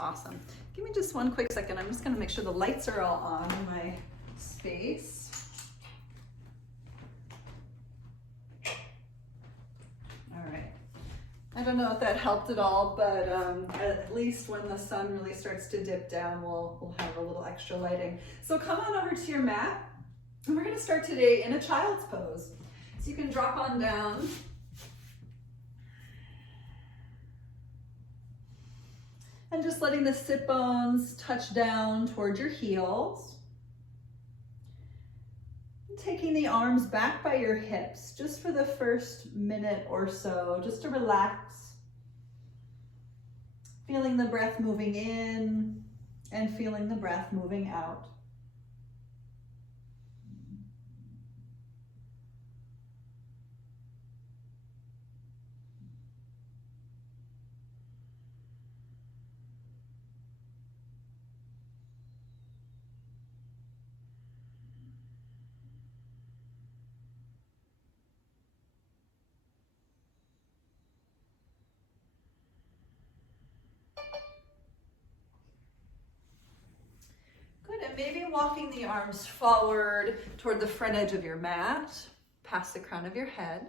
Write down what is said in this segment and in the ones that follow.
Awesome. Give me just one quick second. I'm just gonna make sure the lights are all on in my space. All right. I don't know if that helped at all, but at least when the sun really starts to dip down, we'll have a little extra lighting. So come on over to your mat, and we're gonna start today in a child's pose. So you can drop on down. And just letting the sit bones touch down towards your heels. And taking the arms back by your hips just for the first minute or so, just to relax. Feeling the breath moving in and feeling the breath moving out. And maybe walking the arms forward toward the front edge of your mat, past the crown of your head.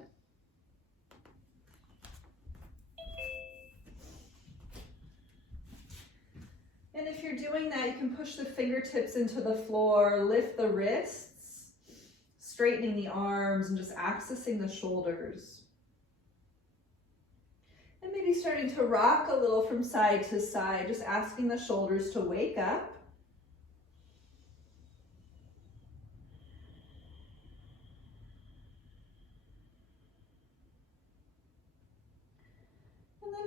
And if you're doing that, you can push the fingertips into the floor, lift the wrists, straightening the arms, and just accessing the shoulders. And maybe starting to rock a little from side to side, just asking the shoulders to wake up.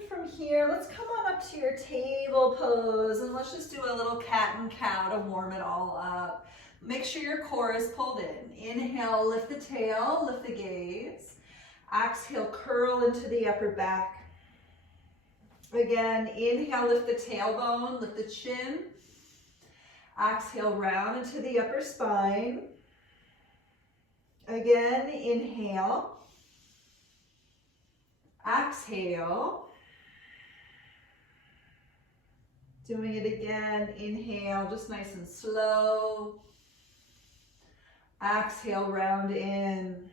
From here, let's come on up to your table pose, and let's just do a little cat and cow to warm it all up. Make sure your core is pulled in. Inhale, lift the tail, lift the gaze. Exhale, curl into the upper back. Again, inhale, lift the tailbone, lift the chin. Exhale, round into the upper spine. Again, inhale. Exhale. Doing it again, inhale, just nice and slow. Exhale, round in.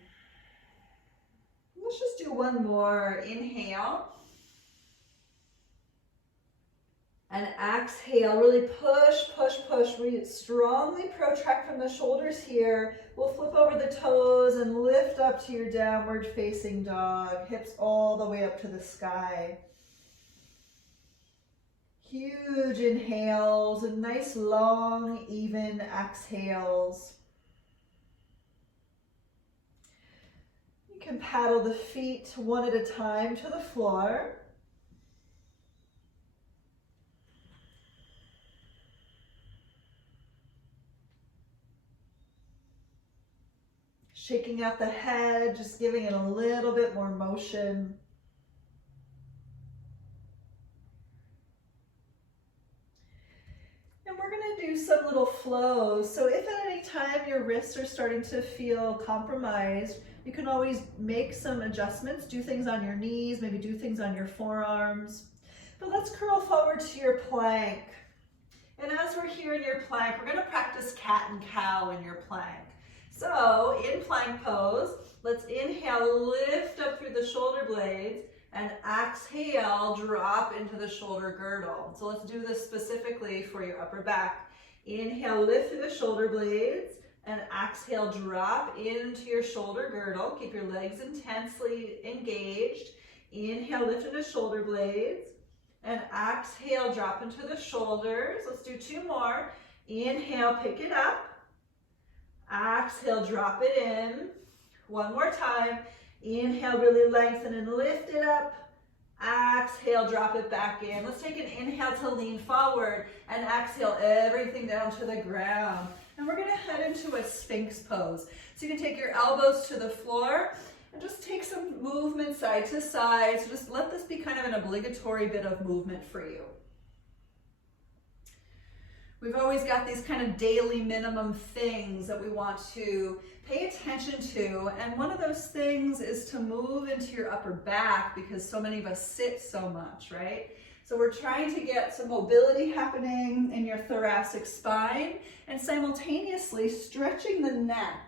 Let's just do one more. Inhale. And exhale, really push, push, push. We strongly protract from the shoulders here. We'll flip over the toes and lift up to your downward facing dog. Hips all the way up to the sky. Huge inhales and nice long, even exhales. You can paddle the feet one at a time to the floor. Shaking out the head, just giving it a little bit more motion. We're going to do some little flows. So if at any time your wrists are starting to feel compromised, you can always make some adjustments, do things on your knees, maybe do things on your forearms. But let's curl forward to your plank. And as we're here in your plank, we're going to practice cat and cow in your plank. So in plank pose, let's inhale, lift up through the shoulder blades, and exhale, drop into the shoulder girdle. So let's do this specifically for your upper back. Inhale, lift through the shoulder blades, and exhale, drop into your shoulder girdle. Keep your legs intensely engaged. Inhale, lift into shoulder blades, and exhale, drop into the shoulders. Let's do two more. Inhale, pick it up. Exhale, drop it in. One more time. Inhale, really lengthen and lift it up. Exhale, drop it back in. Let's take an inhale to lean forward and exhale everything down to the ground. And we're going to head into a Sphinx pose. So you can take your elbows to the floor and just take some movement side to side. So just let this be kind of an obligatory bit of movement for you. We've always got these kind of daily minimum things that we want to pay attention to, and one of those things is to move into your upper back because so many of us sit so much, right? So we're trying to get some mobility happening in your thoracic spine and simultaneously stretching the neck.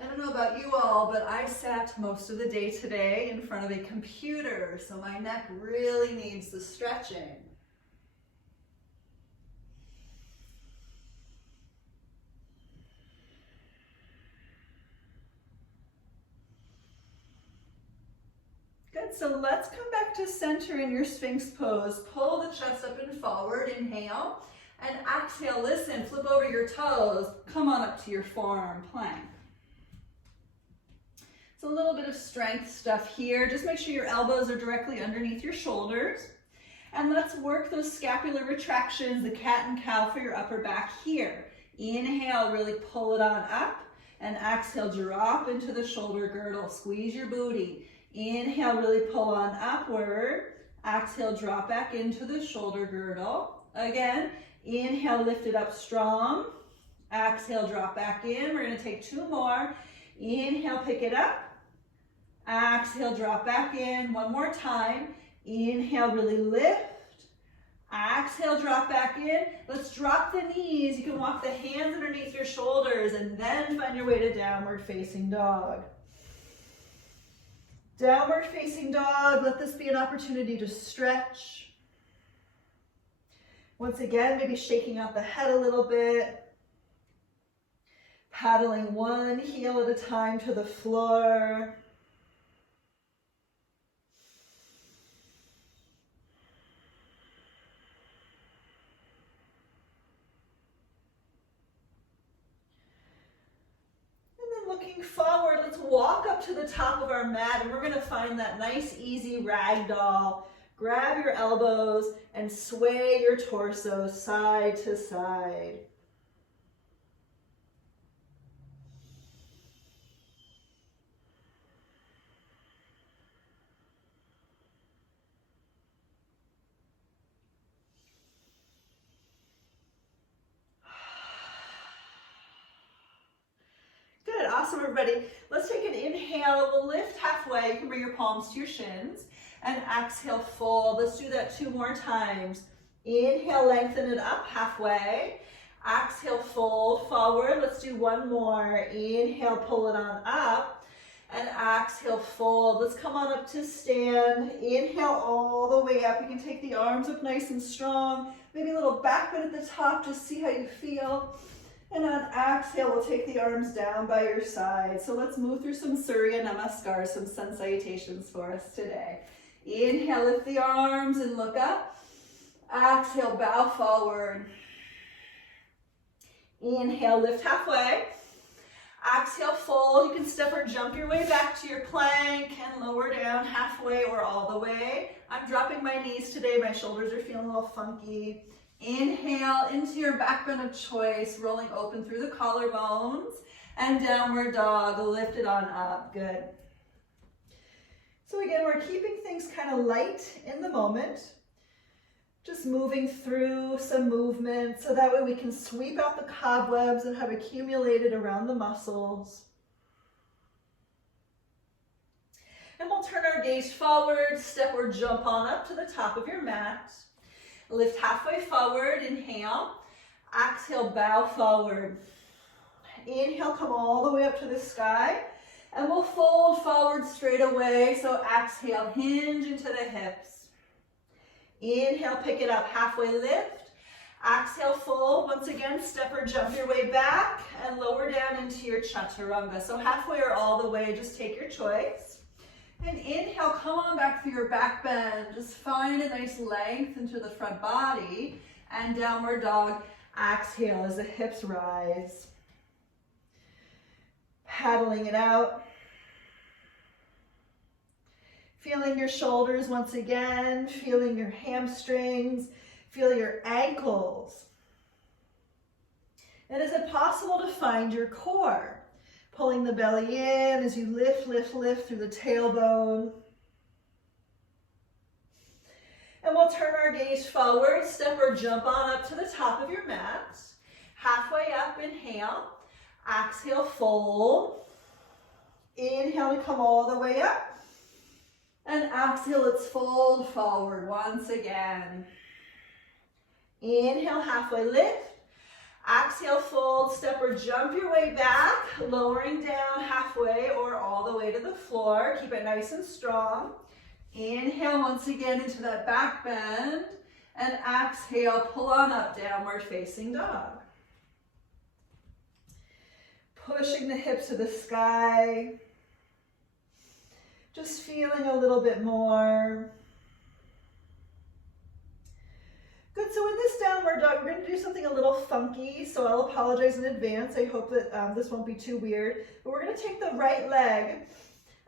I don't know about you all, but I sat most of the day today in front of a computer, so my neck really needs the stretching. Good, so let's come back to center in your Sphinx pose. Pull the chest up and forward, inhale, and exhale, listen, flip over your toes, come on up to your forearm plank. It's a little bit of strength stuff here. Just make sure your elbows are directly underneath your shoulders. And let's work those scapular retractions, the cat and cow for your upper back here. Inhale, really pull it on up, and exhale, drop into the shoulder girdle. Squeeze your booty. Inhale, really pull on upward. Exhale, drop back into the shoulder girdle. Again, inhale, lift it up strong. Exhale, drop back in. We're gonna take 2 more. Inhale, pick it up. Exhale, drop back in. One more time. Inhale, really lift. Exhale, drop back in. Let's drop the knees. You can walk the hands underneath your shoulders and then find your way to downward facing dog. Downward facing dog. Let this be an opportunity to stretch. Once again, maybe shaking out the head a little bit. Paddling one heel at a time to the floor. Looking forward, let's walk up to the top of our mat and we're going to find that nice easy ragdoll. Grab your elbows and sway your torso side to side. Awesome, everybody. Let's take an inhale. We'll lift halfway. You can bring your palms to your shins. And exhale, fold. Let's do that 2 more times. Inhale, lengthen it up halfway. Exhale, fold forward. Let's do 1 more. Inhale, pull it on up. And exhale, fold. Let's come on up to stand. Inhale all the way up. You can take the arms up nice and strong. Maybe a little back bend at the top. Just see how you feel. And on exhale, we'll take the arms down by your side. So let's move through some Surya Namaskar, some sun salutations for us today. Inhale, lift the arms and look up. Exhale, bow forward. Inhale, lift halfway. Exhale, fold. You can step or jump your way back to your plank and lower down halfway or all the way. I'm dropping my knees today. My shoulders are feeling a little funky. Inhale into your back bend of choice, rolling open through the collarbones, and downward dog, lift it on up. Good. So again, we're keeping things kind of light in the moment, just moving through some movement so that way we can sweep out the cobwebs that have accumulated around the muscles. And we'll turn our gaze forward, step or jump on up to the top of your mat. Lift halfway forward, inhale. Exhale, bow forward. Inhale, come all the way up to the sky. And we'll fold forward straight away. So exhale, hinge into the hips. Inhale, pick it up, halfway lift. Exhale, fold. Once again, step or jump your way back and lower down into your chaturanga. So halfway or all the way, just take your choice. And inhale, come on back through your back bend. Just find a nice length into the front body. And downward dog, exhale as the hips rise. Paddling it out. Feeling your shoulders once again, feeling your hamstrings, feel your ankles. And is it possible to find your core? Pulling the belly in as you lift, lift, lift through the tailbone. And we'll turn our gaze forward, step or jump on up to the top of your mat. Halfway up, inhale. Exhale, fold. Inhale to come all the way up. And exhale, let's fold forward once again. Inhale, halfway lift. Exhale, fold, step or jump your way back, lowering down halfway or all the way to the floor. Keep it nice and strong. Inhale once again into that back bend. And exhale, pull on up, downward facing dog. Pushing the hips to the sky. Just feeling a little bit more. Good, so in this downward dog, we're going to do something a little funky, so I'll apologize in advance. I hope that this won't be too weird. But we're going to take the right leg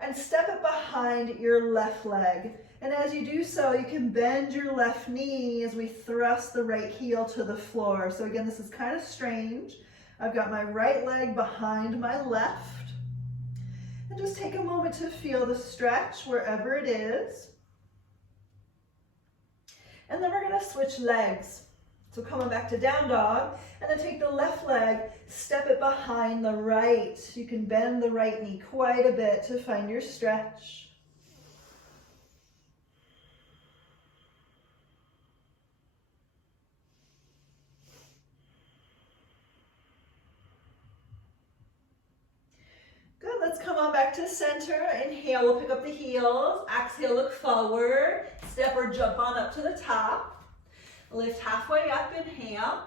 and step it behind your left leg. And as you do so, you can bend your left knee as we thrust the right heel to the floor. So again, this is kind of strange. I've got my right leg behind my left. And just take a moment to feel the stretch wherever it is. And then we're going to switch legs. So coming back to down dog, and then take the left leg, step it behind the right. You can bend the right knee quite a bit to find your stretch. Good, let's come on back to center. Inhale, we'll pick up the heels. Exhale, look forward. Step or jump on up to the top. Lift halfway up, inhale.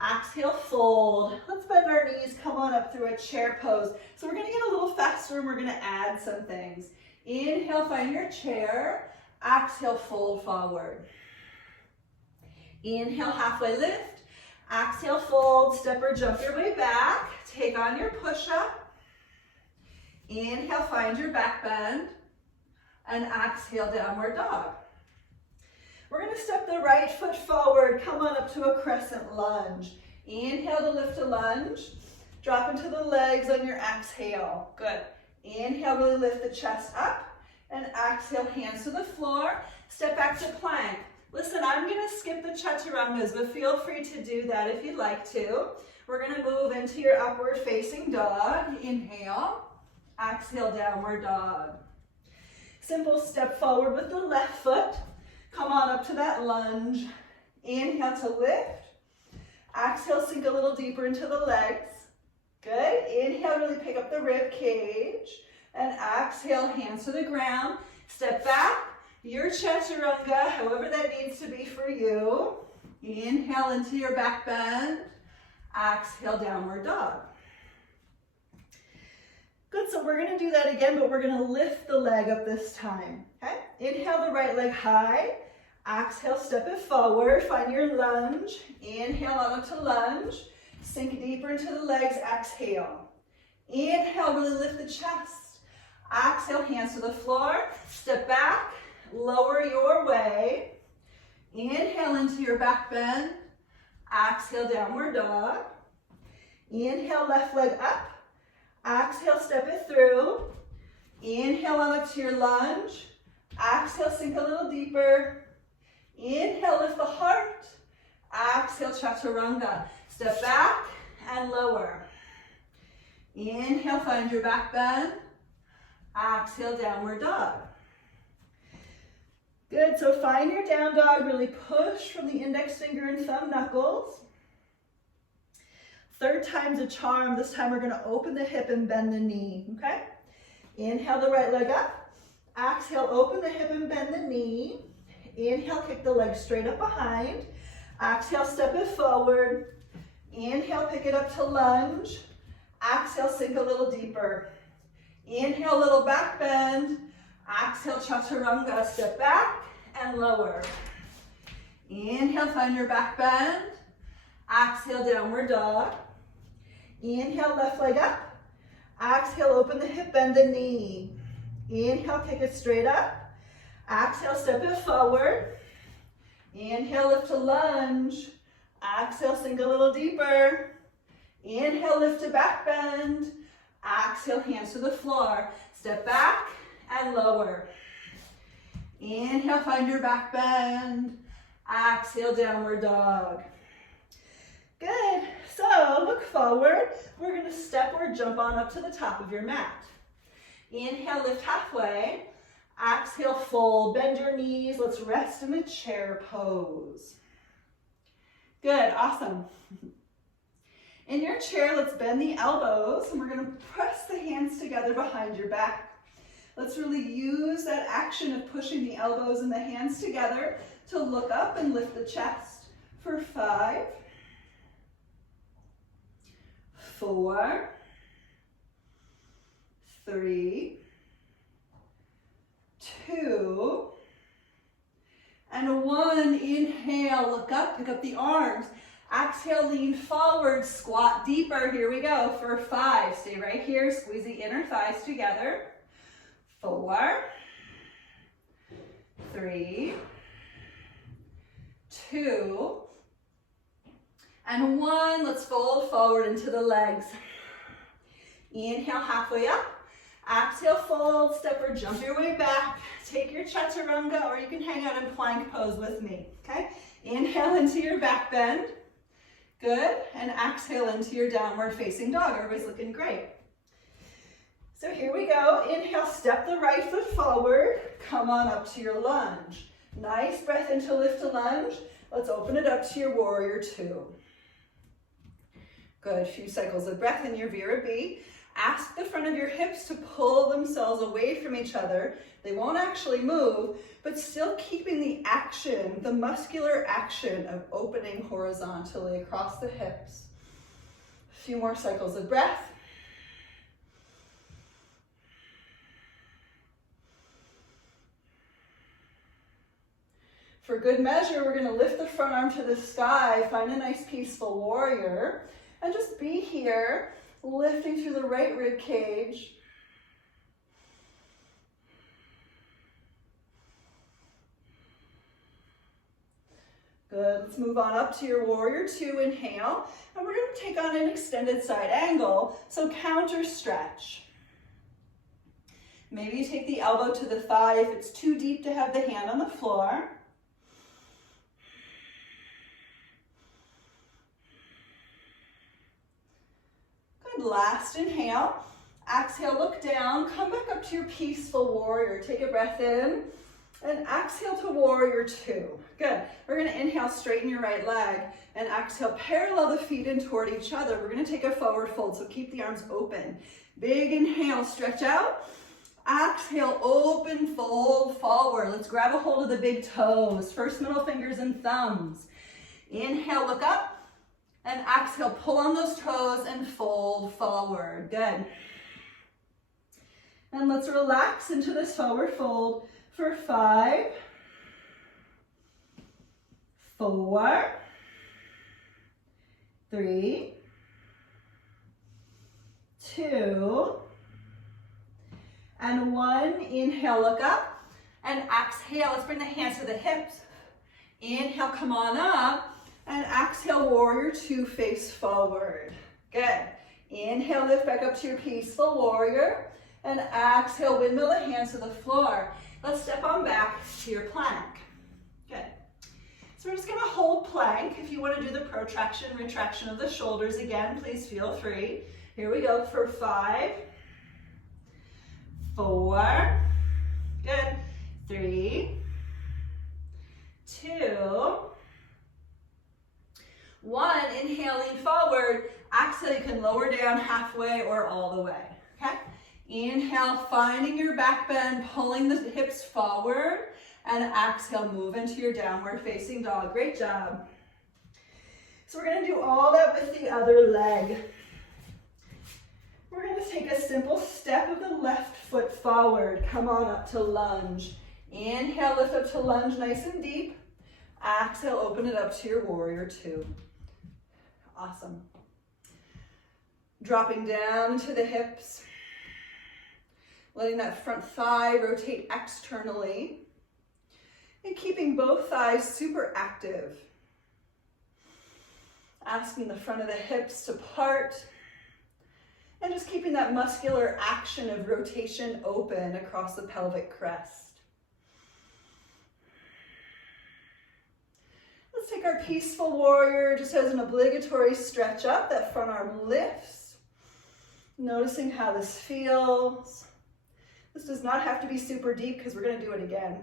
Exhale, fold. Let's bend our knees, come on up through a chair pose. So we're gonna get a little faster and we're gonna add some things. Inhale, find your chair. Exhale, fold forward. Inhale, halfway lift. Exhale, fold, step or jump your way back. Take on your push-up. Inhale, find your back bend. And exhale, downward dog. We're going to step the right foot forward, come on up to a crescent lunge. Inhale to lift a lunge. Drop into the legs on your exhale. Good. Inhale, really lift the chest up. And exhale, hands to the floor. Step back to plank. Listen, I'm going to skip the chaturangas, but feel free to do that if you'd like to. We're going to move into your upward facing dog. Inhale. Exhale, downward dog. Simple step forward with the left foot. Come on up to that lunge. Inhale to lift. Exhale, sink a little deeper into the legs. Good. Inhale, really pick up the rib cage. And exhale, hands to the ground. Step back. Your chaturanga, however that needs to be for you. Inhale into your back bend. Exhale, downward dog. Good, so we're going to do that again, but we're going to lift the leg up this time. Okay? Inhale the right leg high. Exhale, step it forward. Find your lunge. Inhale on up to lunge. Sink deeper into the legs. Exhale. Inhale, really lift the chest. Exhale, hands to the floor. Step back. Lower your way. Inhale into your back bend. Exhale, downward dog. Inhale, left leg up. Exhale, step it through. Inhale on up to your lunge. Exhale, sink a little deeper. Inhale, lift the heart. Exhale, chaturanga. Step back and lower. Inhale, find your back bend. Exhale, downward dog. Good, so find your down dog. Really push from the index finger and thumb knuckles. Third time's a charm. This time we're going to open the hip and bend the knee, okay? Inhale the right leg up. Exhale, open the hip and bend the knee. Inhale, kick the leg straight up behind. Exhale, step it forward. Inhale, pick it up to lunge. Exhale, sink a little deeper. Inhale, little back bend. Exhale, chaturanga. Step back and lower. Inhale, find your back bend. Exhale, downward dog. Inhale, left leg up. Exhale, open the hip, bend the knee. Inhale, kick it straight up. Exhale, step it forward. Inhale, lift to lunge. Exhale, sink a little deeper. Inhale, lift to back bend. Exhale, hands to the floor. Step back and lower. Inhale, find your back bend. Exhale, downward dog. Good. So look forward. We're going to step or jump on up to the top of your mat. Inhale, lift halfway. Exhale, fold, bend your knees. Let's rest in a chair pose. Good, awesome. In your chair, let's bend the elbows and we're gonna press the hands together behind your back. Let's really use that action of pushing the elbows and the hands together to look up and lift the chest for 5, 4, 3, 2, and 1. Inhale, look up, pick up the arms. Exhale, lean forward, squat deeper. Here we go for 5. Stay right here, squeeze the inner thighs together. 4, 3, 2, and 1. Let's fold forward into the legs. Inhale, halfway up. Exhale, fold, step or jump your way back. Take your chaturanga, or you can hang out in plank pose with me, okay? Inhale into your back bend. Good, and exhale into your downward facing dog. Everybody's looking great. So here we go. Inhale, step the right foot forward. Come on up to your lunge. Nice breath in to lift a lunge. Let's open it up to your warrior 2. Good, few cycles of breath in your Vira B. Ask the front of your hips to pull themselves away from each other. They won't actually move, but still keeping the action, the muscular action of opening horizontally across the hips. A few more cycles of breath. For good measure, we're going to lift the front arm to the sky, find a nice peaceful warrior, and just be here, lifting through the right rib cage. Good, let's move on up to your warrior 2, inhale, and we're going to take on an extended side angle, so counter stretch. Maybe you take the elbow to the thigh if it's too deep to have the hand on the floor. Good, last inhale. Exhale, look down, come back up to your peaceful warrior. Take a breath in, and exhale to warrior 2. Good, we're gonna inhale, straighten your right leg, and exhale, parallel the feet in toward each other. We're gonna take a forward fold, so keep the arms open. Big inhale, stretch out. Exhale, open, fold forward. Let's grab a hold of the big toes, first middle fingers and thumbs. Inhale, look up, and exhale, pull on those toes and fold forward. Good. And let's relax into this forward fold for 5, 4, 3, 2, and 1. Inhale, look up, and exhale. Let's bring the hands to the hips. Inhale, come on up, and exhale, warrior 2, face forward. Good. Inhale, lift back up to your peaceful warrior, and exhale, windmill the hands to the floor. Let's step on back to your plank. Good. So we're just gonna hold plank. If you wanna do the protraction, retraction of the shoulders again, please feel free. Here we go for 5, 4, good, 3, 2, 1. Inhale, lean forward. Exhale, you can lower down halfway or all the way, okay? Inhale, finding your back bend, pulling the hips forward, and exhale, move into your downward facing dog. Great job. So we're gonna do all that with the other leg. We're gonna take a simple step of the left foot forward. Come on up to lunge. Inhale, lift up to lunge nice and deep. Exhale, open it up to your warrior 2. Awesome. Dropping down into the hips. Letting that front thigh rotate externally. And keeping both thighs super active. Asking the front of the hips to part. And just keeping that muscular action of rotation open across the pelvic crest. Let's take our peaceful warrior just as an obligatory stretch up. That front arm lifts. Noticing how this feels. This does not have to be super deep because we're going to do it again.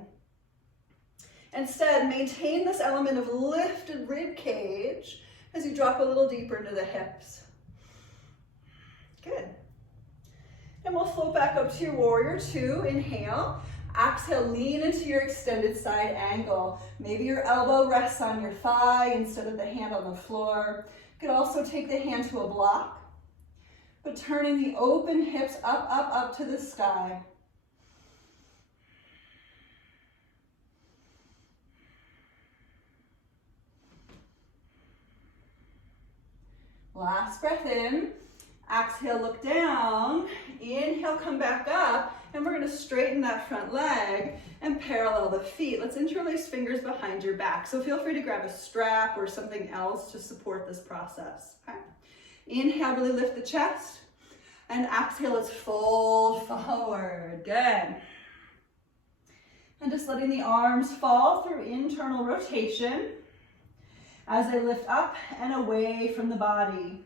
Instead, maintain this element of lifted rib cage as you drop a little deeper into the hips. Good. And we'll float back up to your warrior two. Inhale. Exhale, lean into your extended side angle. Maybe your elbow rests on your thigh instead of the hand on the floor. You could also take the hand to a block, but turning the open hips up, up, up to the sky. Last breath in. Exhale, look down. Inhale, come back up. And we're going to straighten that front leg and parallel the feet. Let's interlace fingers behind your back. So feel free to grab a strap or something else to support this process. Okay? Inhale, really lift the chest. And exhale, let's fold forward. Good. And just letting the arms fall through internal rotation as they lift up and away from the body.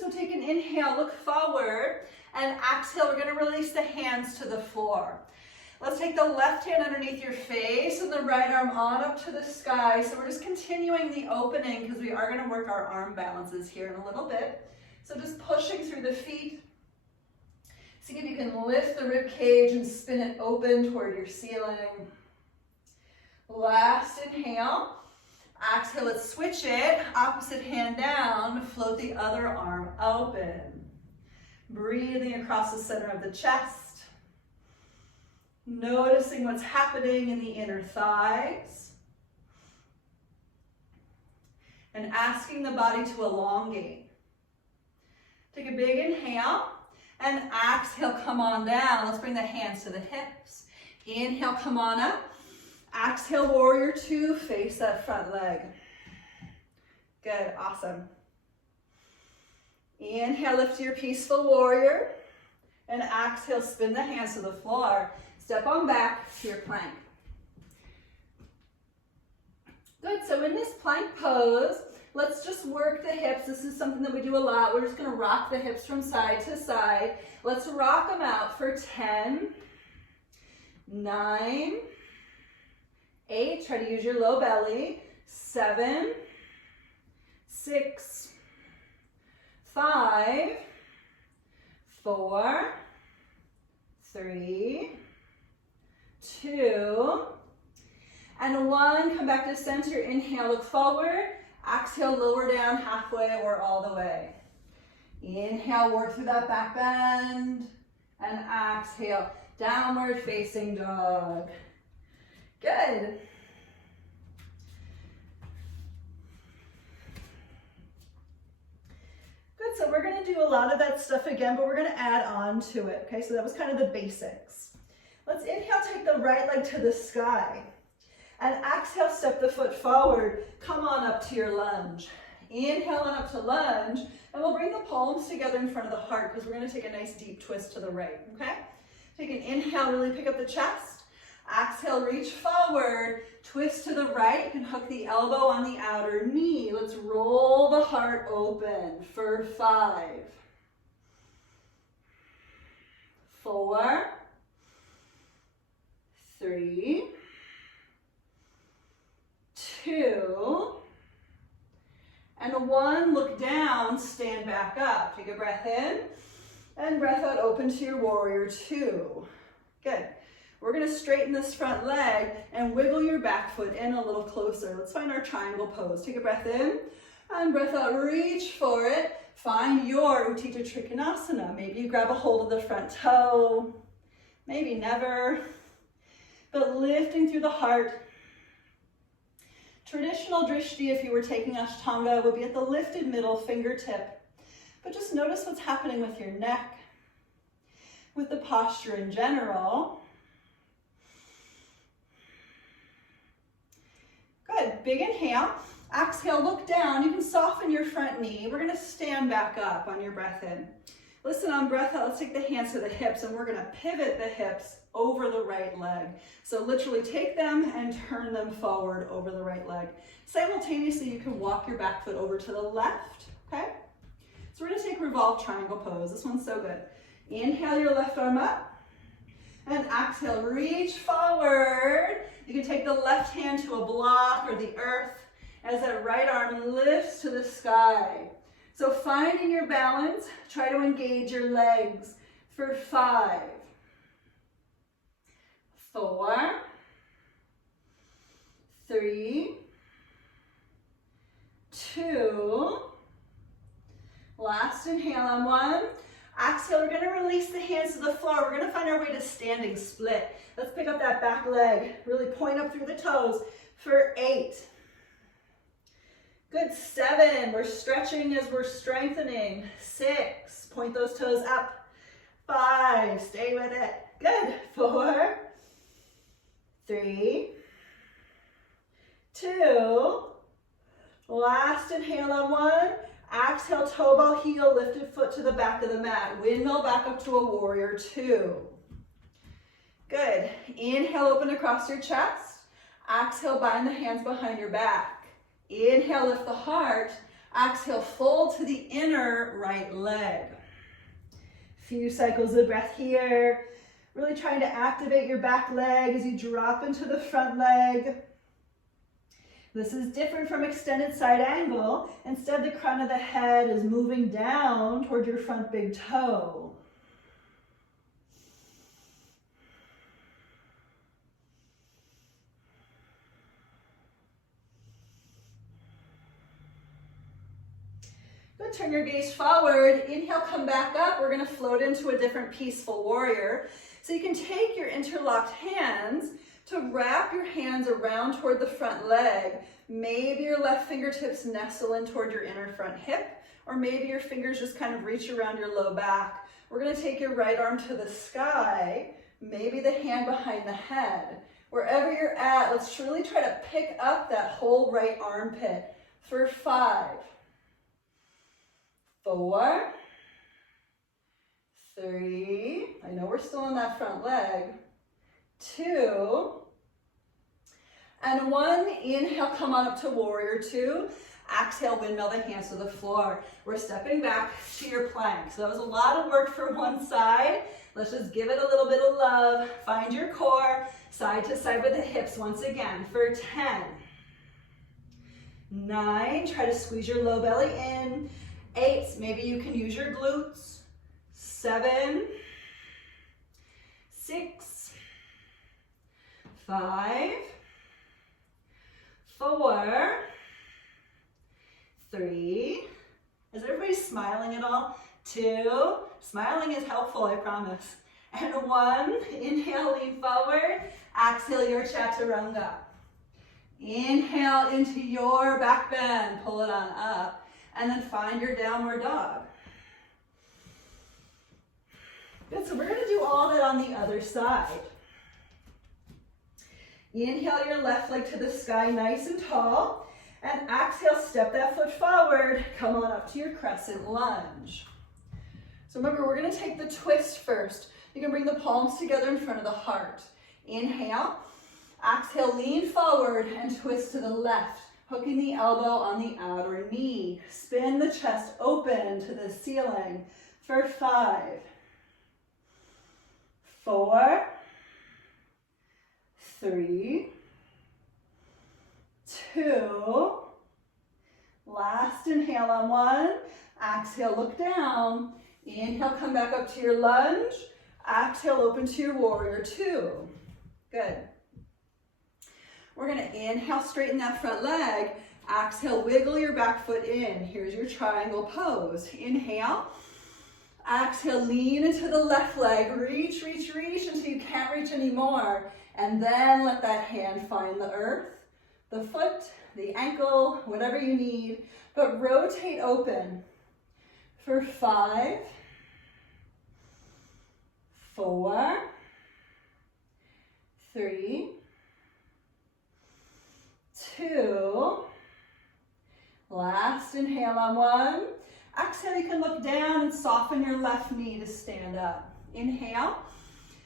So take an inhale, look forward, and exhale, we're going to release the hands to the floor. Let's take the left hand underneath your face and the right arm on up to the sky. So we're just continuing the opening because we are going to work our arm balances here in a little bit. So just pushing through the feet. See if you can lift the rib cage and spin it open toward your ceiling. Last inhale. Exhale, let's switch it. Opposite hand down, float the other arm open. Breathing across the center of the chest. Noticing what's happening in the inner thighs. And asking the body to elongate. Take a big inhale and exhale, come on down. Let's bring the hands to the hips. Inhale, come on up. Exhale, warrior two, face that front leg. Good, awesome. Inhale, lift your peaceful warrior. And exhale, spin the hands to the floor. Step on back to your plank. Good, so in this plank pose, let's just work the hips. This is something that we do a lot. We're just gonna rock the hips from side to side. Let's rock them out for 10, 9, 8, try to use your low belly, 7, 6, 5, 4, 3, 2, and 1. Come back to center. Inhale, look forward. Exhale, lower down halfway or all the way. Inhale, work through that back bend. And exhale, downward facing dog. Good. Good, so we're gonna do a lot of that stuff again, but we're gonna add on to it, okay? So that was kind of the basics. Let's inhale, take the right leg to the sky. And exhale, step the foot forward. Come on up to your lunge. Inhale on up to lunge, and we'll bring the palms together in front of the heart because we're gonna take a nice deep twist to the right, okay? Take an inhale, really pick up the chest. Exhale, reach forward, twist to the right. You can hook the elbow on the outer knee. Let's roll the heart open for 5, 4, 3, 2, and 1. Look down, stand back up. Take a breath in and breath out, open to your warrior two. Good. We're going to straighten this front leg and wiggle your back foot in a little closer. Let's find our triangle pose. Take a breath in and breath out, reach for it. Find your Utthita Trikonasana. Maybe you grab a hold of the front toe, maybe never, but lifting through the heart. Traditional drishti, if you were taking Ashtanga, would be at the lifted middle fingertip. But just notice what's happening with your neck, with the posture in general. Good, big inhale. Exhale, look down. You can soften your front knee. We're gonna stand back up on your breath in. Listen, on breath out, let's take the hands to the hips and we're gonna pivot the hips over the right leg. So literally take them and turn them forward over the right leg. Simultaneously, you can walk your back foot over to the left, okay? So we're gonna take Revolve triangle pose. This one's so good. Inhale your left arm up and exhale, reach forward. You can take the left hand to a block or the earth as that right arm lifts to the sky. So finding your balance, try to engage your legs for 5, 4, 3, 2, last inhale on 1. Exhale, we're gonna release the hands to the floor. We're gonna find our way to standing split. Let's pick up that back leg, really point up through the toes for 8. Good, 7, we're stretching as we're strengthening. 6, point those toes up. 5, stay with it. Good, 4, 3, 2, last inhale on 1. Exhale, toe ball heel, lifted foot to the back of the mat. Windmill back up to a warrior 2. Good, inhale, open across your chest. Exhale, bind the hands behind your back. Inhale, lift the heart. Exhale, fold to the inner right leg. Few cycles of breath here. Really trying to activate your back leg as you drop into the front leg. This is different from extended side angle. Instead, the crown of the head is moving down toward your front big toe. Good, turn your gaze forward. Inhale, come back up. We're gonna float into a different peaceful warrior. So you can take your interlocked hands to wrap your hands around toward the front leg. Maybe your left fingertips nestle in toward your inner front hip, or maybe your fingers just kind of reach around your low back. We're gonna take your right arm to the sky, maybe the hand behind the head. Wherever you're at, let's really try to pick up that whole right armpit for 5, 4, 3, I know we're still on that front leg, 2, and 1. Inhale, come on up to warrior 2. Exhale, windmill the hands to the floor. We're stepping back to your plank. So that was a lot of work for one side. Let's just give it a little bit of love. Find your core, side to side with the hips once again for 10, 9, try to squeeze your low belly in. 8, maybe you can use your glutes. 7, 6, 5, 4, 3, is everybody smiling at all? 2, smiling is helpful, I promise. And 1, inhale, lean forward. Exhale, your chaturanga. Inhale into your back bend, pull it on up. And then find your downward dog. Good, so we're gonna do all that on the other side. Inhale your left leg to the sky nice and tall. And exhale, step that foot forward. Come on up to your crescent lunge. So remember, we're gonna take the twist first. You can bring the palms together in front of the heart. Inhale. Exhale, lean forward and twist to the left. Hooking the elbow on the outer knee. Spin the chest open to the ceiling for 5, 4, 3, 2, last inhale on 1. Exhale, look down. Inhale, come back up to your lunge. Exhale, open to your warrior 2. Good. We're gonna inhale, straighten that front leg. Exhale, wiggle your back foot in. Here's your triangle pose. Inhale. Exhale, lean into the left leg. Reach, reach, reach until you can't reach anymore. And then let that hand find the earth, the foot, the ankle, whatever you need. But rotate open for 5, 4, 3, 2, inhale on one. Exhale, you can look down and soften your left knee to stand up. Inhale,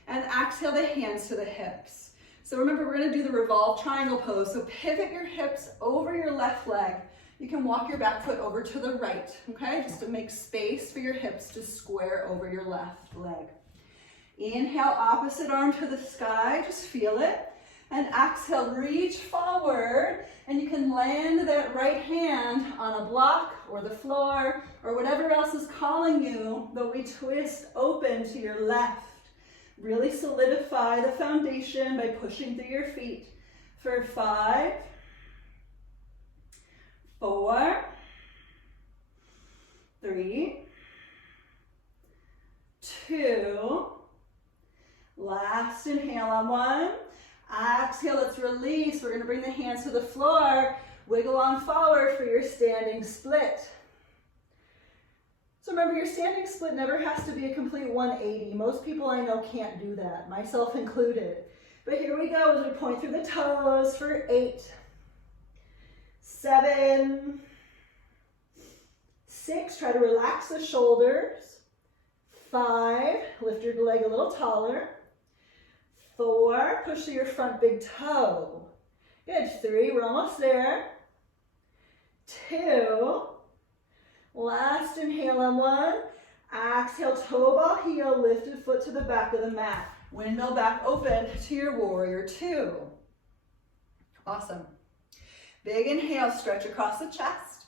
and exhale the hands to the hips. So remember, we're gonna do the revolve triangle pose. So pivot your hips over your left leg. You can walk your back foot over to the right, okay? Just to make space for your hips to square over your left leg. Inhale, opposite arm to the sky, just feel it. And exhale, reach forward, and you can land that right hand on a block or the floor or whatever else is calling you, but we twist open to your left. Really solidify the foundation by pushing through your feet for 5, 4, 3, 2, last inhale on one. Exhale, let's release. We're going to bring the hands to the floor. Wiggle on forward for your standing split. So remember, your standing split never has to be a complete 180. Most people I know can't do that, myself included. But here we go as we point through the toes for 8, 7, 6. Try to relax the shoulders. 5, lift your leg a little taller. 4, push to your front big toe. Good. 3, we're almost there. 2, last inhale on one. Exhale, toe ball heel, lifted foot to the back of the mat. Windmill back open to your warrior 2. Awesome. Big inhale, stretch across the chest.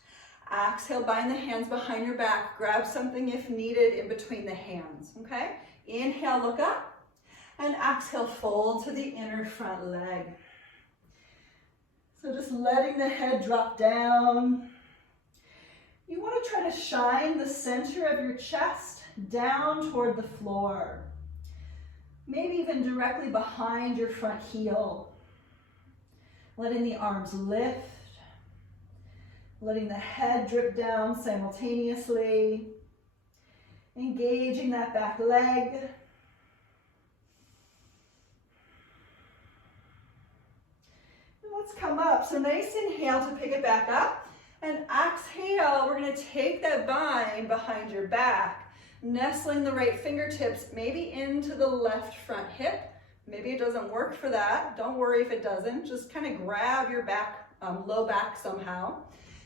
Exhale, bind the hands behind your back. Grab something if needed in between the hands, okay? Inhale, look up. And exhale, fold to the inner front leg. So just letting the head drop down. You want to try to shine the center of your chest down toward the floor. Maybe even directly behind your front heel. Letting the arms lift. Letting the head drip down simultaneously. Engaging that back leg. Let's come up. So nice inhale to pick it back up. And exhale, we're going to take that bind behind your back, nestling the right fingertips maybe into the left front hip. Maybe it doesn't work for that. Don't worry if it doesn't. Just kind of grab your back, low back somehow.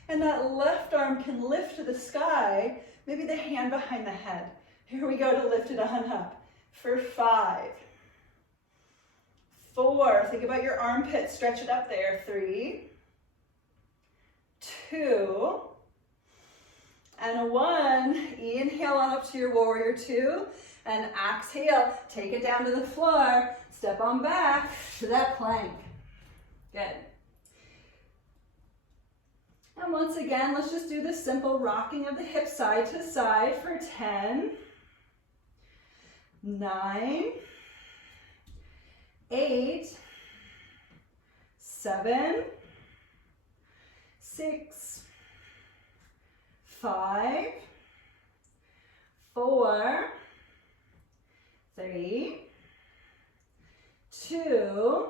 And that left arm can lift to the sky, maybe the hand behind the head. Here we go to lift it on up for 5. 4, think about your armpit, stretch it up there. 3, 2, and 1. Inhale on up to your warrior 2, and exhale, take it down to the floor, step on back to that plank. Good. And once again, let's just do this simple rocking of the hips side to side for 10, 9, 8, 7, 6, 5, 4, 3, 2,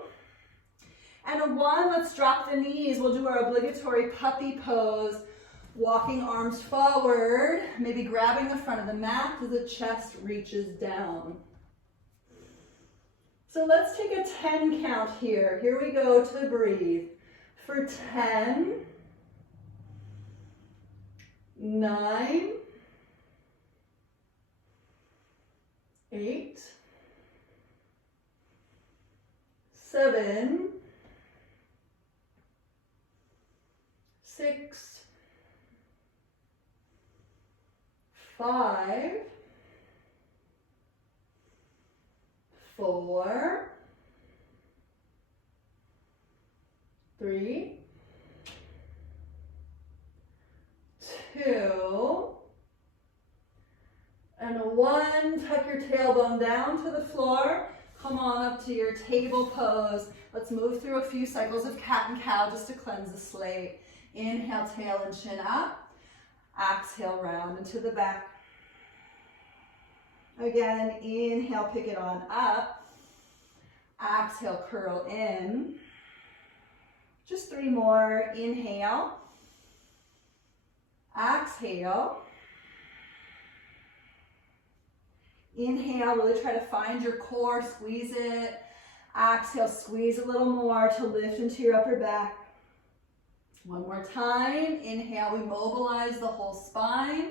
and a 1. Let's drop the knees. We'll do our obligatory puppy pose, walking arms forward, maybe grabbing the front of the mat as the chest reaches down. So let's take a 10 count here. Here we go to breathe. For 10, 9, 8, 7, 6, 5, 4, 3, 2, and a 1. Tuck your tailbone down to the floor. Come on up to your table pose. Let's move through a few cycles of cat and cow just to cleanse the slate. Inhale, tail and chin up. Exhale, round into the back. Again, inhale, pick it on up. Exhale, curl in. Just 3 more. Inhale. Exhale. Inhale, really try to find your core, squeeze it. Exhale, squeeze a little more to lift into your upper back. One more time. Inhale, we mobilize the whole spine.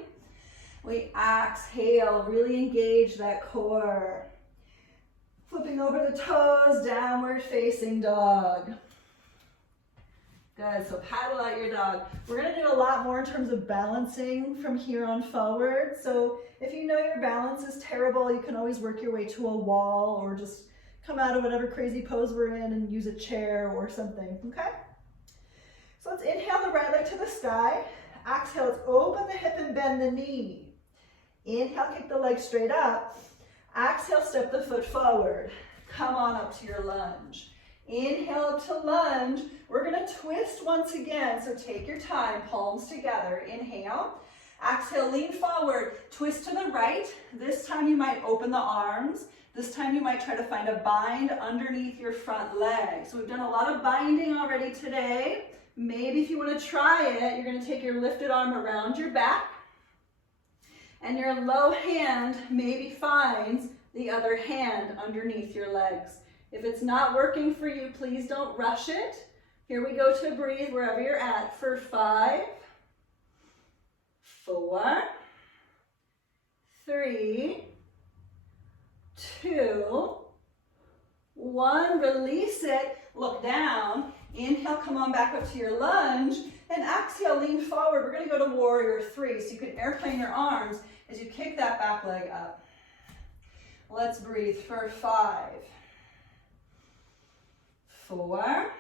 We exhale, really engage that core. Flipping over the toes, downward facing dog. Good, so paddle out your dog. We're gonna do a lot more in terms of balancing from here on forward. So if you know your balance is terrible, you can always work your way to a wall or just come out of whatever crazy pose we're in and use a chair or something, okay? So let's inhale the right leg to the sky. Exhale, let's open the hip and bend the knee. Inhale, kick the leg straight up. Exhale, step the foot forward. Come on up to your lunge. Inhale up to lunge. We're gonna twist once again, so take your time, palms together. Inhale. Exhale, lean forward, twist to the right. This time you might open the arms. This time you might try to find a bind underneath your front leg. So we've done a lot of binding already today. Maybe if you want to try it, you're going to take your lifted arm around your back and your low hand maybe finds the other hand underneath your legs. If it's not working for you, please don't rush it. Here we go to breathe wherever you're at for 5, 4, 3, 2, 1. Release it. Look down. Inhale, come on back up to your lunge. And exhale, lean forward. We're going to go to warrior 3. So you can airplane your arms as you kick that back leg up. Let's breathe for 5, 4,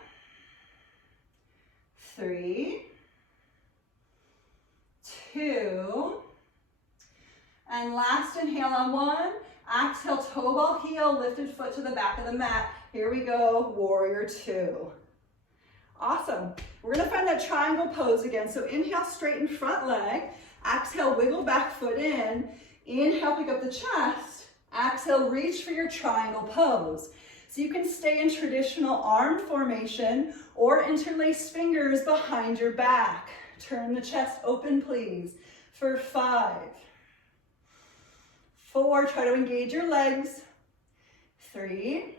3, 2, and last inhale on 1. Exhale, toe ball heel, lifted foot to the back of the mat. Here we go, warrior 2. Awesome. We're gonna find that triangle pose again. So inhale, straighten front leg. Exhale, wiggle back foot in. Inhale, pick up the chest. Exhale, reach for your triangle pose. So you can stay in traditional arm formation or interlace fingers behind your back. Turn the chest open, please, for 5, 4, try to engage your legs. 3,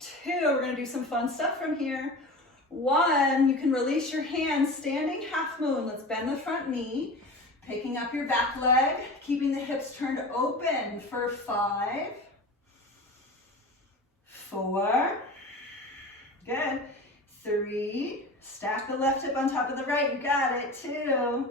2, we're gonna do some fun stuff from here. 1, you can release your hands, standing half moon. Let's bend the front knee, picking up your back leg, keeping the hips turned open for 5, 4, good, 3, stack the left hip on top of the right, you got it, 2,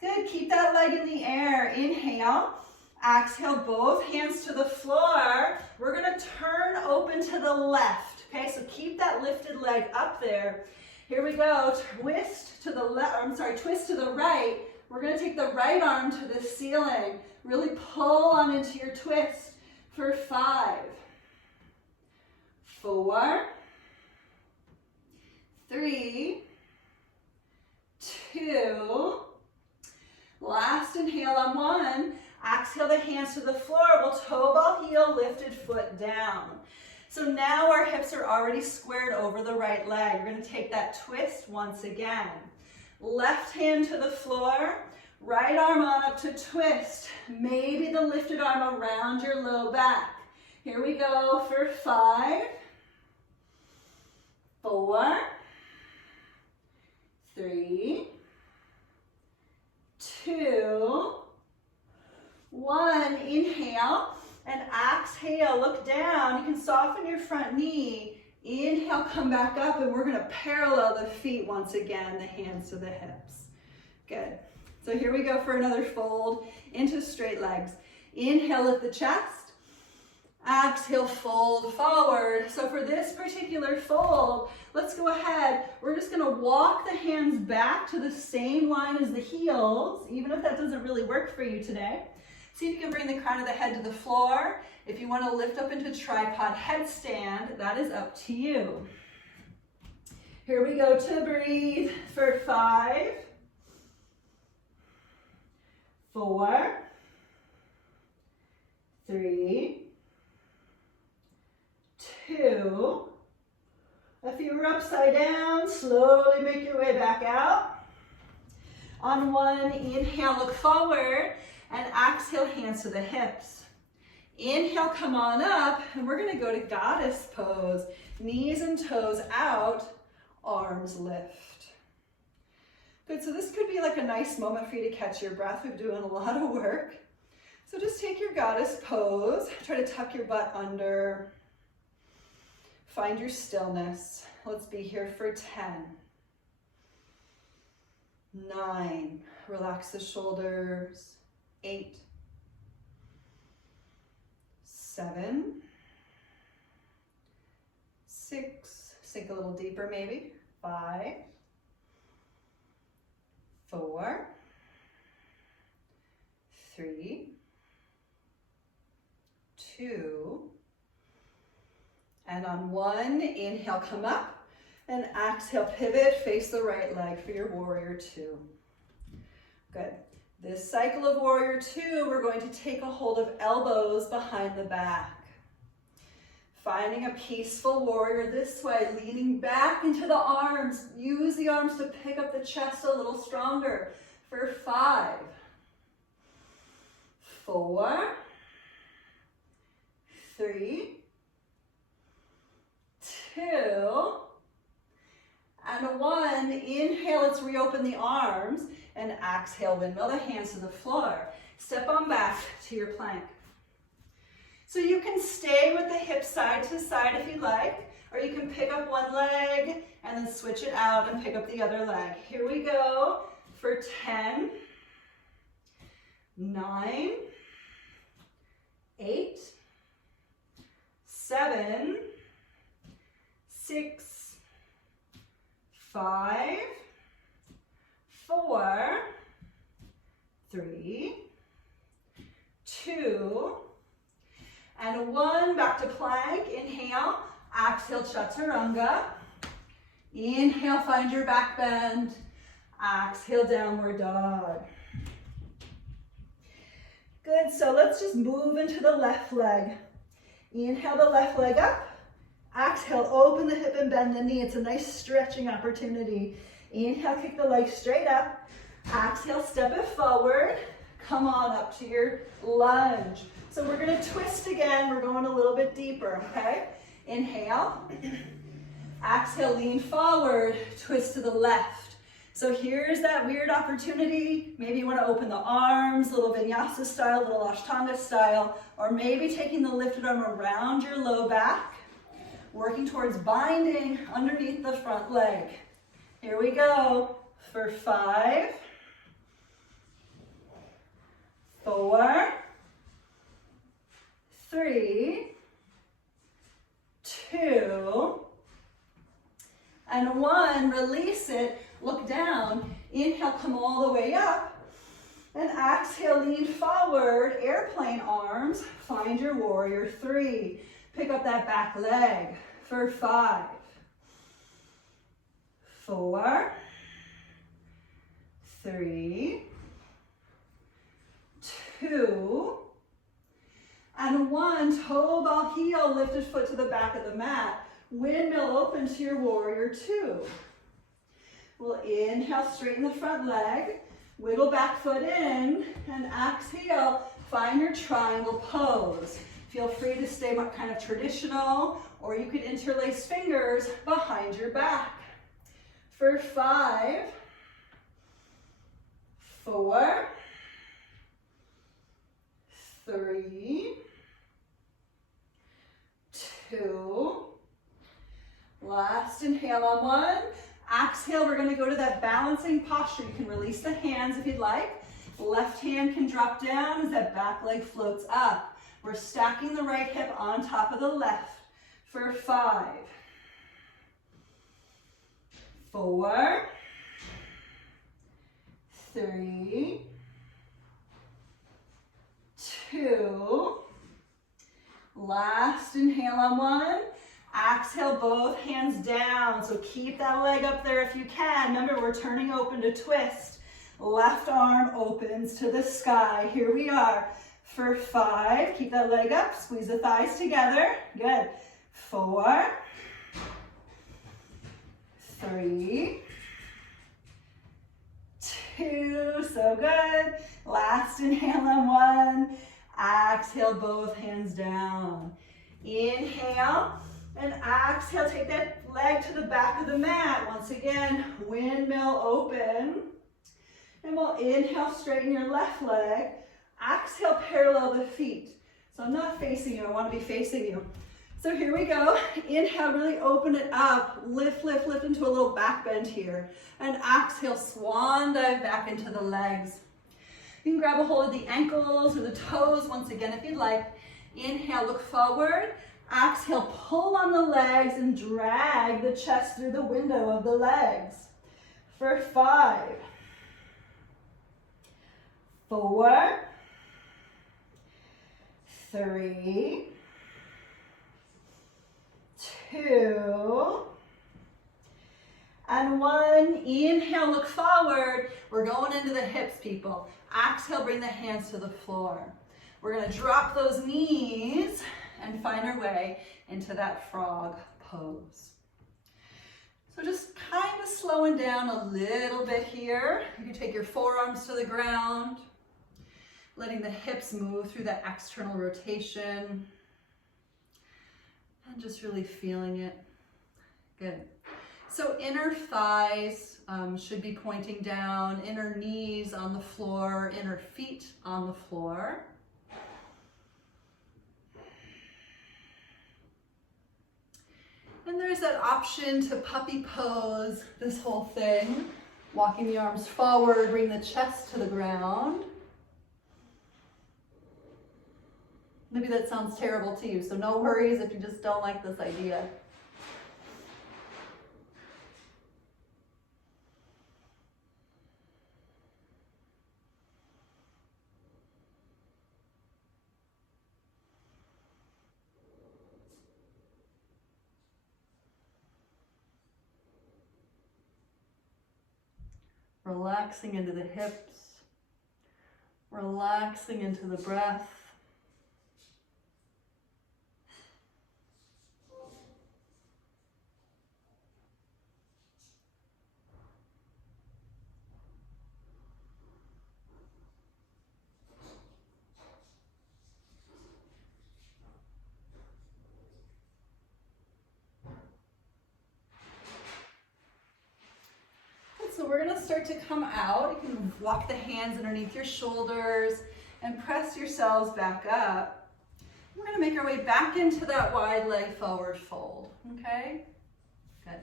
good, keep that leg in the air, inhale, exhale, both hands to the floor, we're gonna turn open to the left, okay, so keep that lifted leg up there, here we go, twist to the left, twist to the right, we're gonna take the right arm to the ceiling, really pull on into your twist for 5, 4, 3, 2, last inhale on 1, exhale the hands to the floor, we'll toe ball heel, lifted foot down. So now our hips are already squared over the right leg. We're going to take that twist once again. Left hand to the floor, right arm on up to twist. Maybe the lifted arm around your low back. Here we go for 5, 4, 3, 2, 1. Inhale and exhale, look down. You can soften your front knee. Inhale, come back up, and we're gonna parallel the feet once again, the hands to the hips. Good. So here we go for another fold into straight legs. Inhale, lift the chest. Exhale, fold forward. So for this particular fold, let's go ahead. We're just gonna walk the hands back to the same line as the heels, even if that doesn't really work for you today. See if you can bring the crown of the head to the floor. If you want to lift up into tripod headstand, that is up to you. Here we go to breathe for 5, 4, 3, 2. If you were upside down, slowly make your way back out. On one, inhale, look forward, and exhale, hands to the hips. Inhale, come on up, and we're gonna go to goddess pose. Knees and toes out, arms lift. Good, so this could be like a nice moment for you to catch your breath. We've been doing a lot of work. So just take your goddess pose, try to tuck your butt under, find your stillness. Let's be here for 10, 9, relax the shoulders, 8, 7, 6, sink a little deeper maybe, 5, 4, 3, 2, and on one, inhale, come up, and exhale, pivot, face the right leg for your warrior 2. Good. This cycle of warrior 2, we're going to take a hold of elbows behind the back. Finding a peaceful warrior this way, leaning back into the arms. Use the arms to pick up the chest a little stronger for 5, 4, 3, 2, and 1. Inhale, let's reopen the arms, and exhale, windmill the hands to the floor. Step on back to your plank. So you can stay with the hips side to side if you like, or you can pick up one leg and then switch it out and pick up the other leg. Here we go for 10, 9, 8, 7, 6, 5, 4, 3, 2, and 1. Back to plank. Inhale, exhale, chaturanga. Inhale, find your back bend. Exhale, downward dog. Good, so let's just move into the left leg. Inhale the left leg up. Exhale, open the hip and bend the knee. It's a nice stretching opportunity. Inhale, kick the leg straight up. Exhale, step it forward. Come on up to your lunge. So we're gonna twist again. We're going a little bit deeper, okay? Inhale. Exhale, lean forward, twist to the left. So here's that weird opportunity. Maybe you wanna open the arms, little vinyasa style, little ashtanga style, or maybe taking the lifted arm around your low back, working towards binding underneath the front leg. Here we go for 5, 4, 3, 2, and 1. Release it, look down. Inhale, come all the way up. And exhale, lean forward, airplane arms. Find your warrior 3. Pick up that back leg for 5, 4, 3, 2, and 1. Toe ball heel, lifted foot to the back of the mat. Windmill open to your warrior 2. We'll inhale, straighten the front leg, wiggle back foot in, and exhale, find your triangle pose. Feel free to stay kind of traditional, or you could interlace fingers behind your back. For 5, 4, 3, 2, last inhale on 1. Exhale, we're going to go to that balancing posture. You can release the hands if you'd like. Left hand can drop down as that back leg floats up. We're stacking the right hip on top of the left for 5, 4, 3, 2, last inhale on 1. Exhale, both hands down. So keep that leg up there if you can. Remember, we're turning open to twist. Left arm opens to the sky. Here we are for 5. Keep that leg up. Squeeze the thighs together. Good. 4, 3, 2, so good. Last inhale on 1. Exhale, both hands down. Inhale and exhale, take that leg to the back of the mat. Once again, windmill open. And we'll inhale, straighten your left leg. Exhale, parallel the feet. So I'm not facing you, I want to be facing you. So here we go. Inhale, really open it up. Lift, lift, lift into a little back bend here. And exhale, swan dive back into the legs. You can grab a hold of the ankles or the toes once again if you'd like. Inhale, look forward. Exhale, pull on the legs and drag the chest through the window of the legs. For 5, 4, 3, 2, and 1. Inhale, look forward. We're going into the hips, people. Exhale, bring the hands to the floor. We're going to drop those knees and find our way into that frog pose. So just kind of slowing down a little bit here. You can take your forearms to the ground, letting the hips move through that external rotation, and just really feeling it. Good. So inner thighs should be pointing down, inner knees on the floor, inner feet on the floor. And there's that option to puppy pose this whole thing. Walking the arms forward, bring the chest to the ground. Maybe that sounds terrible to you, so no worries if you just don't like this idea. Relaxing into the hips, relaxing into the breath. So we're going to start to come out. You can walk the hands underneath your shoulders and press yourselves back up. We're going to make our way back into that wide leg forward fold, okay? Good.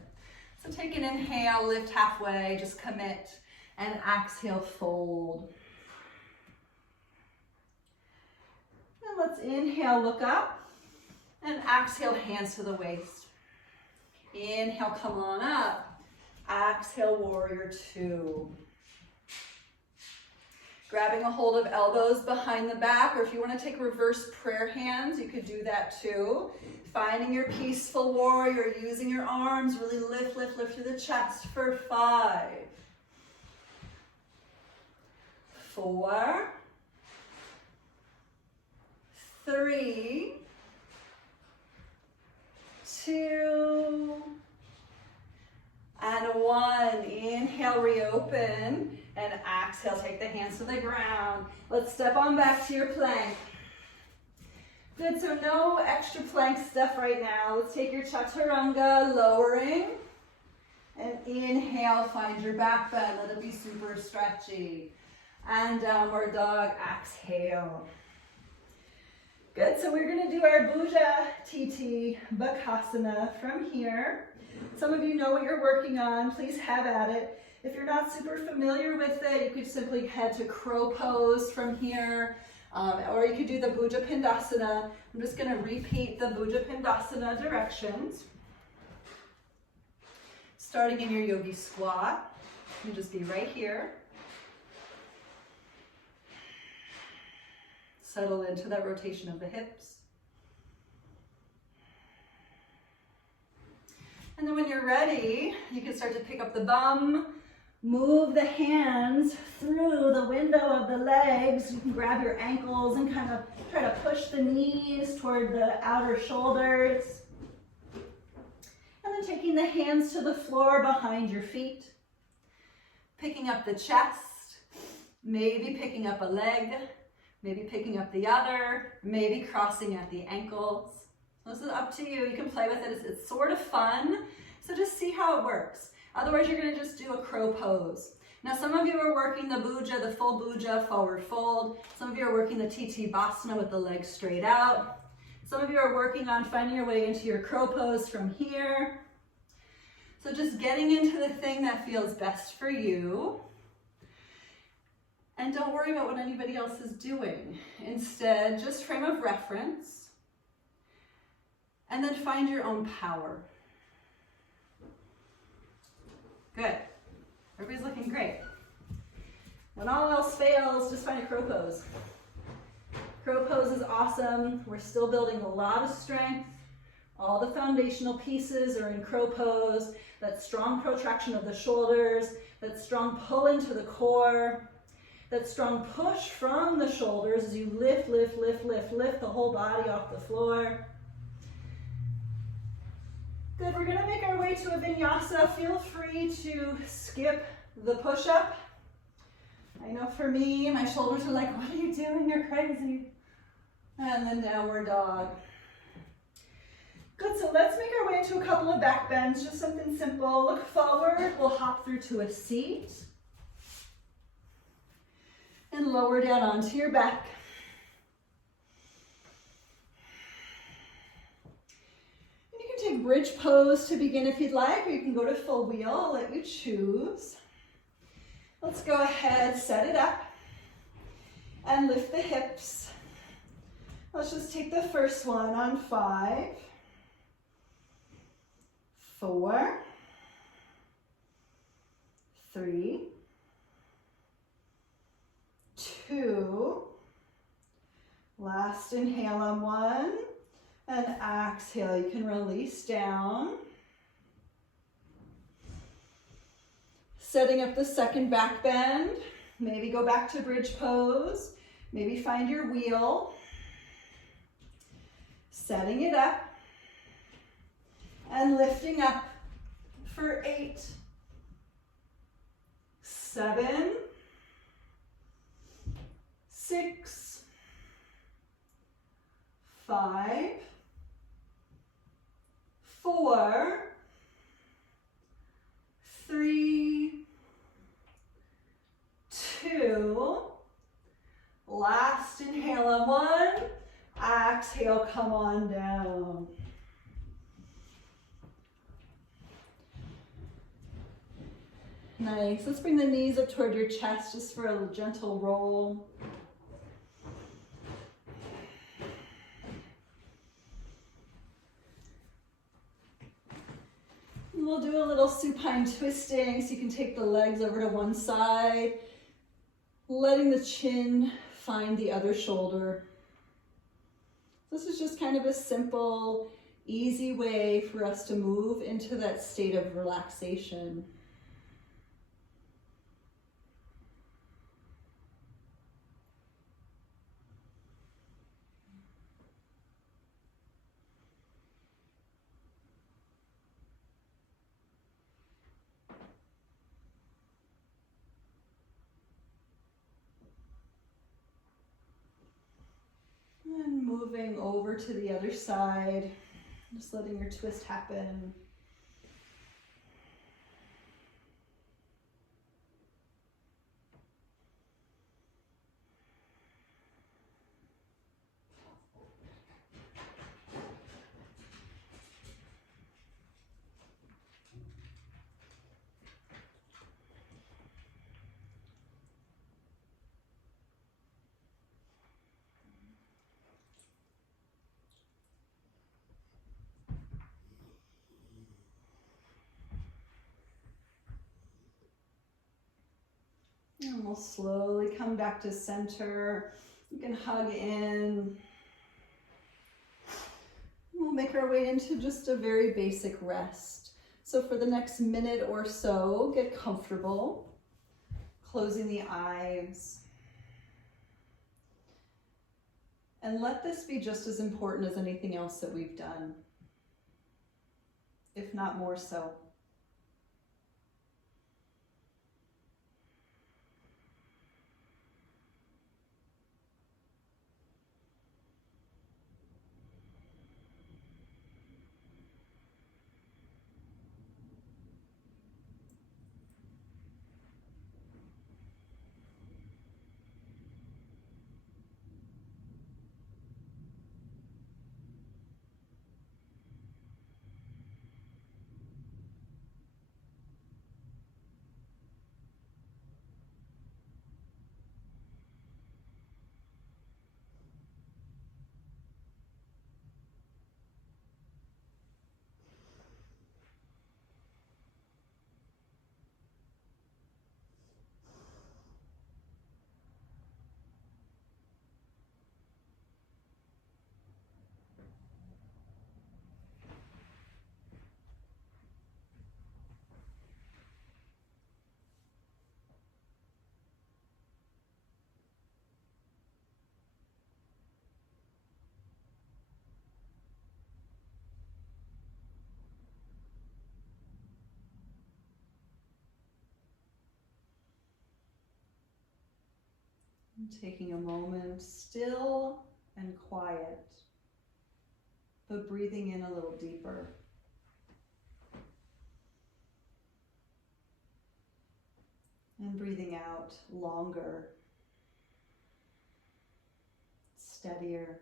So take an inhale, lift halfway, just commit, and exhale, fold. And let's inhale, look up, and exhale, hands to the waist. Inhale, come on up. Exhale, warrior 2. Grabbing a hold of elbows behind the back, or if you want to take reverse prayer hands, you could do that too. Finding your peaceful warrior, using your arms, really lift, lift, lift to the chest for 5, 4, 3, 2, and 1. Inhale, reopen, and exhale, take the hands to the ground. Let's step on back to your plank. Good, so no extra plank stuff right now. Let's take your chaturanga, lowering, and inhale, find your back bend. Let it be super stretchy. And downward dog, exhale. Good, so we're gonna do our Bhuja TT Bakasana from here. Some of you know what you're working on, please have at it. If you're not super familiar with it, you could simply head to crow pose from here, or you could do the Bhuja Pindasana. I'm just gonna repeat the Bhuja Pindasana directions. Starting in your yogi squat, you just be right here. Settle into that rotation of the hips. And then when you're ready, you can start to pick up the bum, move the hands through the window of the legs. You can grab your ankles and kind of try to push the knees toward the outer shoulders. And then taking the hands to the floor behind your feet. Picking up the chest Maybe picking up a leg, maybe picking up the other, maybe crossing at the ankles. This is up to you. You can play with it. It's sort of fun. So just see how it works. Otherwise, you're going to just do a crow pose. Now, some of you are working the bhuja, the full bhuja, forward fold. Some of you are working the Titti-Basana with the legs straight out. Some of you are working on finding your way into your crow pose from here. So just getting into the thing that feels best for you. And don't worry about what anybody else is doing. Instead, just frame of reference. And then find your own power. Good. Everybody's looking great. When all else fails, just find a crow pose. Crow pose is awesome. We're still building a lot of strength. All the foundational pieces are in crow pose. That strong protraction of the shoulders, that strong pull into the core, that strong push from the shoulders as you lift, lift, lift, lift, lift the whole body off the floor. Good, we're gonna make our way to a vinyasa. Feel free to skip the push-up. I know for me, my shoulders are like, what are you doing? You're crazy. And then downward dog. Good, so let's make our way into a couple of back bends, just something simple. Look forward, we'll hop through to a seat. And lower down onto your back. And you can take bridge pose to begin if you'd like, or you can go to full wheel. I'll let you choose. Let's go ahead, set it up, and lift the hips. Let's just take the first one on 5, 4, 3, 2, last inhale on 1, and exhale, you can release down. Setting up the second back bend, maybe go back to bridge pose, maybe find your wheel. Setting it up, and lifting up for 8, 7, 6, 5, 4, 3, 2, last inhale on 1, exhale, come on down. Nice, let's bring the knees up toward your chest just for a gentle roll. And we'll do a little supine twisting, so you can take the legs over to one side, letting the chin find the other shoulder. This is just kind of a simple, easy way for us to move into that state of relaxation. And moving over to the other side, just letting your twist happen. And we'll slowly come back to center. You can hug in. We'll make our way into just a very basic rest. So for the next minute or so, get comfortable, closing the eyes. And let this be just as important as anything else that we've done, if not more so. And taking a moment still and quiet, but breathing in a little deeper. And breathing out longer, steadier,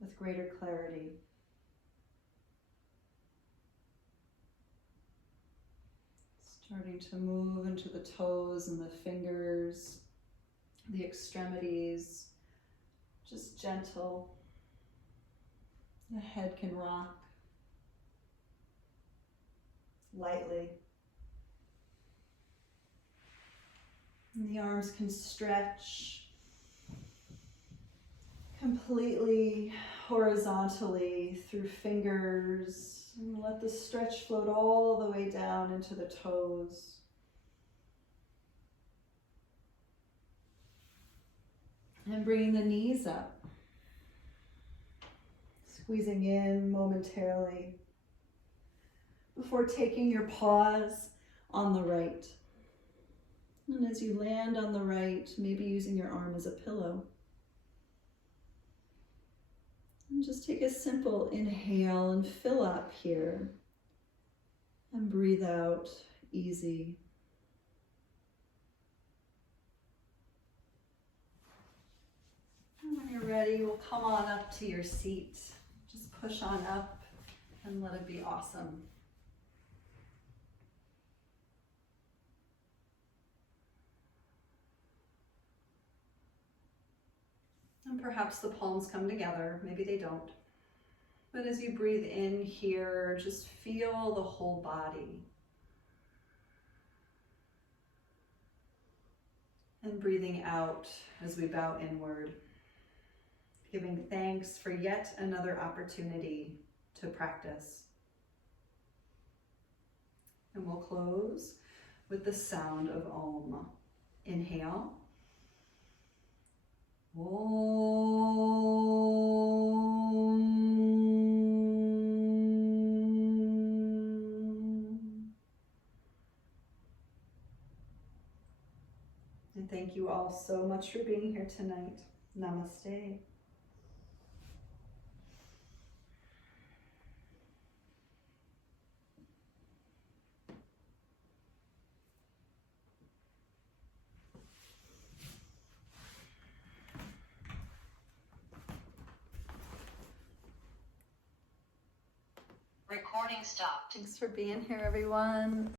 with greater clarity. Starting to move into the toes and the fingers, the extremities, just gentle. The head can rock lightly. And the arms can stretch completely horizontally through fingers, and let the stretch float all the way down into the toes. And bringing the knees up, squeezing in momentarily before taking your pause on the right. And as you land on the right, maybe using your arm as a pillow. And just take a simple inhale and fill up here. And breathe out, easy. And when you're ready, we'll come on up to your seat. Just push on up and let it be awesome. And perhaps the palms come together, maybe they don't. But as you breathe in here, just feel the whole body. And breathing out as we bow inward, giving thanks for yet another opportunity to practice. And we'll close with the sound of Om. Inhale. And thank you all so much for being here tonight. Namaste. Recording stopped. Thanks for being here, everyone.